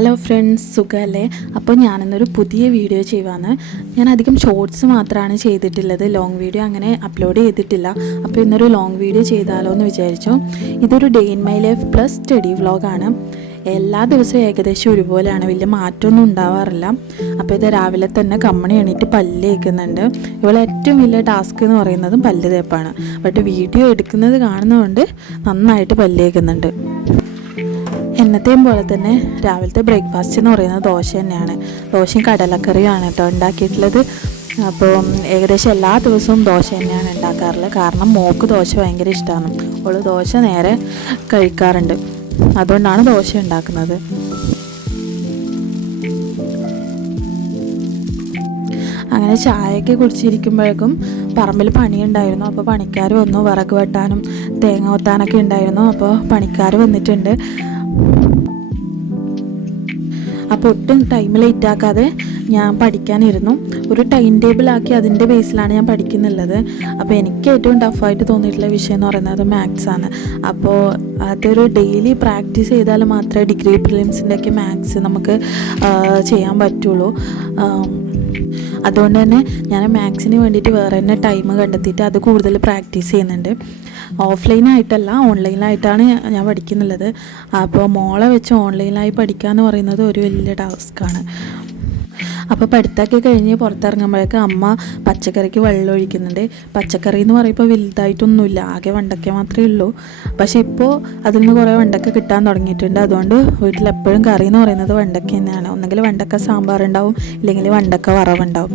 Hello friends, സുഖമല്ലേ? അപ്പോൾ ഞാനിന്നൊരു പുതിയ വീഡിയോ ചെയ്യുവാണ്. ഞാൻ അധികം ഷോർട്സ് മാത്രമാണ് ചെയ്തിട്ടുള്ളത്, ലോങ് വീഡിയോ അങ്ങനെ അപ്ലോഡ് ചെയ്തിട്ടില്ല. അപ്പോൾ ഇന്നൊരു ലോങ് വീഡിയോ ചെയ്താലോ എന്ന് വിചാരിച്ചു. ഇതൊരു day in my life plus study വ്ളോഗാണ്. എല്ലാ ദിവസവും ഏകദേശം ഒരുപോലെയാണ്, വലിയ മാറ്റമൊന്നും ഉണ്ടാവാറില്ല. അപ്പോൾ ഇത് രാവിലെ തന്നെ കമ്മണി എണീറ്റ് പല്ല് തേക്കുന്നുണ്ട്. ഇവളെ ഏറ്റവും വലിയ ടാസ്ക് എന്ന് പറയുന്നതും പല്ല് തേപ്പാണ്. ബട്ട് വീഡിയോ എടുക്കുന്നത് കാണുന്നതുകൊണ്ട് നന്നായിട്ട് പല്ല് തേക്കുന്നുണ്ട്. എന്നത്തെയും പോലെ തന്നെ രാവിലത്തെ ബ്രേക്ക്ഫാസ്റ്റ് എന്ന് പറയുന്നത് ദോശ തന്നെയാണ്. ദോശയും കടലക്കറിയുമാണ് കേട്ടോ ഉണ്ടാക്കിയിട്ടുള്ളത്. അപ്പോൾ ഏകദേശം എല്ലാ ദിവസവും ദോശ തന്നെയാണ് ഉണ്ടാക്കാറുള്ളത്. കാരണം മോൾക്ക് ദോശ ഭയങ്കര ഇഷ്ടമാണ്. അവൾ ദോശ നേരെ കഴിക്കാറുണ്ട്. അതുകൊണ്ടാണ് ദോശ ഉണ്ടാക്കുന്നത്. അങ്ങനെ ചായയൊക്കെ കുടിച്ചിരിക്കുമ്പോഴേക്കും പറമ്പിൽ പണിയുണ്ടായിരുന്നു. അപ്പോൾ പണിക്കാർ വന്നു. വിറക് വെട്ടാനും തേങ്ങ കൊത്താനൊക്കെ ഉണ്ടായിരുന്നു. അപ്പോൾ പണിക്കാർ വന്നിട്ടുണ്ട്. അപ്പോൾ ഒട്ടും ടൈം ലേറ്റ് ആക്കാതെ ഞാൻ പഠിക്കാനിരുന്നു. ഒരു ടൈം ടേബിളാക്കി അതിൻ്റെ ബേസിലാണ് ഞാൻ പഠിക്കുന്നുള്ളത്. അപ്പോൾ എനിക്ക് ഏറ്റവും ടഫായിട്ട് തോന്നിയിട്ടുള്ള വിഷയം എന്ന് പറയുന്നത് മാത്സ് ആണ്. അപ്പോൾ അതൊരു ഡെയിലി പ്രാക്ടീസ് ചെയ്താൽ മാത്രമേ ഡിഗ്രി പ്രിലിംസിൻ്റെ ഒക്കെ മാത്സ് നമുക്ക് ചെയ്യാൻ പറ്റുള്ളൂ. അതുകൊണ്ട് തന്നെ ഞാൻ മാത്സിന് വേണ്ടിയിട്ട് വേറെ തന്നെ ടൈം കണ്ടെത്തിയിട്ട് അത് കൂടുതൽ പ്രാക്ടീസ് ചെയ്യുന്നുണ്ട്. ഓഫ്ലൈനായിട്ടല്ല, ഓൺലൈനായിട്ടാണ് ഞാൻ പഠിക്കുന്നുള്ളത്. അപ്പോൾ മോളെ വെച്ച് ഓൺലൈനായി പഠിക്കുക എന്ന് പറയുന്നത് ഒരു വലിയ ടാസ്ക്കാണ്. അപ്പോൾ പഠിത്തമൊക്കെ കഴിഞ്ഞ് പുറത്തിറങ്ങുമ്പോഴേക്ക് അമ്മ പച്ചക്കറിക്ക് വെള്ളം ഒഴിക്കുന്നുണ്ട്. പച്ചക്കറി എന്ന് പറയുമ്പോൾ വലുതായിട്ടൊന്നുമില്ല, ആകെ വെണ്ടയ്ക്ക മാത്രമേ ഉള്ളൂ. പക്ഷേ ഇപ്പോൾ അതിൽ നിന്ന് കുറേ വെണ്ടയ്ക്ക കിട്ടാൻ തുടങ്ങിയിട്ടുണ്ട്. അതുകൊണ്ട് വീട്ടിലെപ്പോഴും കറി എന്ന് പറയുന്നത് വെണ്ടയ്ക്ക തന്നെയാണ്. ഒന്നെങ്കിൽ വെണ്ടയ്ക്ക സാമ്പാർ ഉണ്ടാവും, ഇല്ലെങ്കിൽ വെണ്ടയ്ക്ക വറവുണ്ടാവും.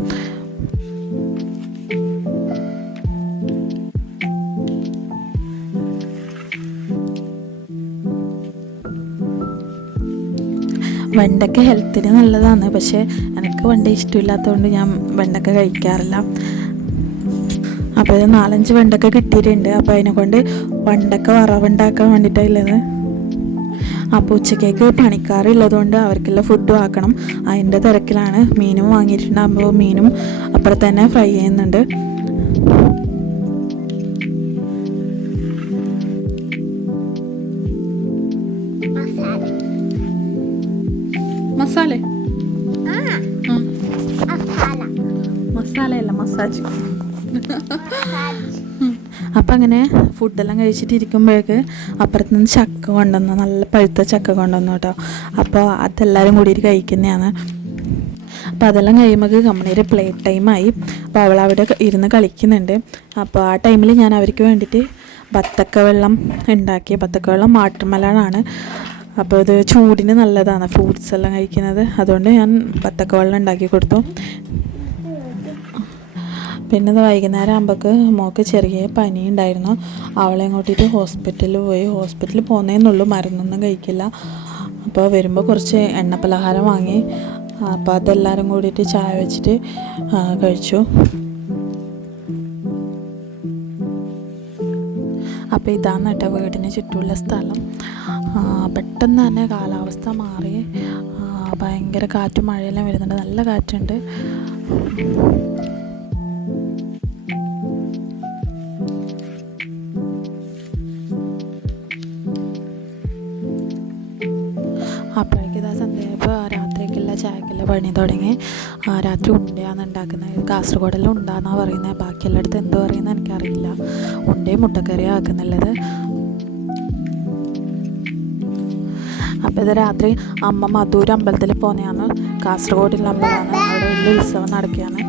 വെണ്ടയ്ക്ക ഹെൽത്തിന് നല്ലതാണ്. പക്ഷേ എനിക്ക് വെണ്ട ഇഷ്ടമില്ലാത്തതുകൊണ്ട് ഞാൻ വെണ്ടയ്ക്ക കഴിക്കാറില്ല. അപ്പോൾ ഇത് 4-5 വെണ്ടയ്ക്ക കിട്ടിയിട്ടുണ്ട്. അപ്പോൾ അതിനെക്കൊണ്ട് വെണ്ടയ്ക്ക വറവുണ്ടാക്കാൻ വേണ്ടിയിട്ടുള്ളത്. അപ്പോൾ ഉച്ചക്കേക്ക് പണിക്കാറുള്ളതുകൊണ്ട് അവർക്കുള്ള ഫുഡും ആക്കണം. അതിൻ്റെ തിരക്കിലാണ്. മീനും വാങ്ങിയിട്ടുണ്ടാകുമ്പോൾ മീനും അപ്പുറത്ത് തന്നെ ഫ്രൈ ചെയ്യുന്നുണ്ട്. മസാല മസാലയല്ല, മസാജ്. അപ്പം അങ്ങനെ ഫുഡെല്ലാം കഴിച്ചിട്ടിരിക്കുമ്പോഴേക്ക് അപ്പുറത്ത് നിന്ന് ചക്ക കൊണ്ടുവന്നു, നല്ല പഴുത്ത ചക്ക കൊണ്ടുവന്നു കേട്ടോ. അപ്പോൾ അതെല്ലാവരും കൂടിയിട്ട് കഴിക്കുന്നതാണ്. അപ്പോൾ അതെല്ലാം കഴിയുമ്പോൾ കമ്പനിയുടെ പ്ലേ ടൈമായി. അപ്പോൾ അവളവിടെ ഇരുന്ന് കളിക്കുന്നുണ്ട്. അപ്പോൾ ആ ടൈമിൽ ഞാൻ അവർക്ക് വേണ്ടിയിട്ട് ബത്തക്ക വെള്ളം ഉണ്ടാക്കി. ബത്തക്ക വെള്ളം വാട്ടർമെലണാണ്. അപ്പോൾ ഇത് ചൂടിന് നല്ലതാണ്, ഫ്രൂട്ട്സ് എല്ലാം കഴിക്കുന്നത്. അതുകൊണ്ട് ഞാൻ ബത്തക്ക വെള്ളം ഉണ്ടാക്കി കൊടുത്തു. പിന്നെ ഇത് വൈകുന്നേരം ആകുമ്പോൾക്ക് മോൾക്ക് ചെറിയ പനി ഉണ്ടായിരുന്നു. അവളെ കൂട്ടിയിട്ട് ഹോസ്പിറ്റലിൽ പോയി. ഹോസ്പിറ്റലിൽ പോകുന്നതെന്നുള്ളൂ, മരുന്നൊന്നും കഴിക്കില്ല. അപ്പോൾ വരുമ്പോൾ കുറച്ച് എണ്ണ പലഹാരം വാങ്ങി. അപ്പോൾ അതെല്ലാവരും കൂടിയിട്ട് ചായ വെച്ചിട്ട് കഴിച്ചു. അപ്പോൾ ഇതാണ് കേട്ടോ വീടിന് ചുറ്റുമുള്ള സ്ഥലം. പെട്ടെന്ന് തന്നെ കാലാവസ്ഥ മാറി. ഭയങ്കര കാറ്റും മഴയെല്ലാം വരുന്നുണ്ട്, നല്ല കാറ്റുണ്ട്. അപ്പോഴേക്കും ഇതാ സന്ധ്യയായപ്പോൾ രാത്രിക്കുള്ള ചായക്കുള്ള പണി തുടങ്ങി. രാത്രി ഉണ്ടയാണ് ഉണ്ടാക്കുന്നത്. കാസർഗോഡെല്ലാം ഉണ്ടാന്നാണ് പറയുന്നത്, ബാക്കി എല്ലായിടത്തും എന്തോ പറയുന്നത് എനിക്കറിയില്ല. ഉണ്ടയും മുട്ടക്കറിയാണ് ആക്കുന്നുള്ളത്. അപ്പോൾ ഇത് രാത്രി അമ്മ മധൂർ അമ്പലത്തിൽ പോകുന്നതാണ്. കാസർഗോഡുള്ള അമ്പലമാണ്. അവിടെ വലിയ ഉത്സവം നടക്കുകയാണ്.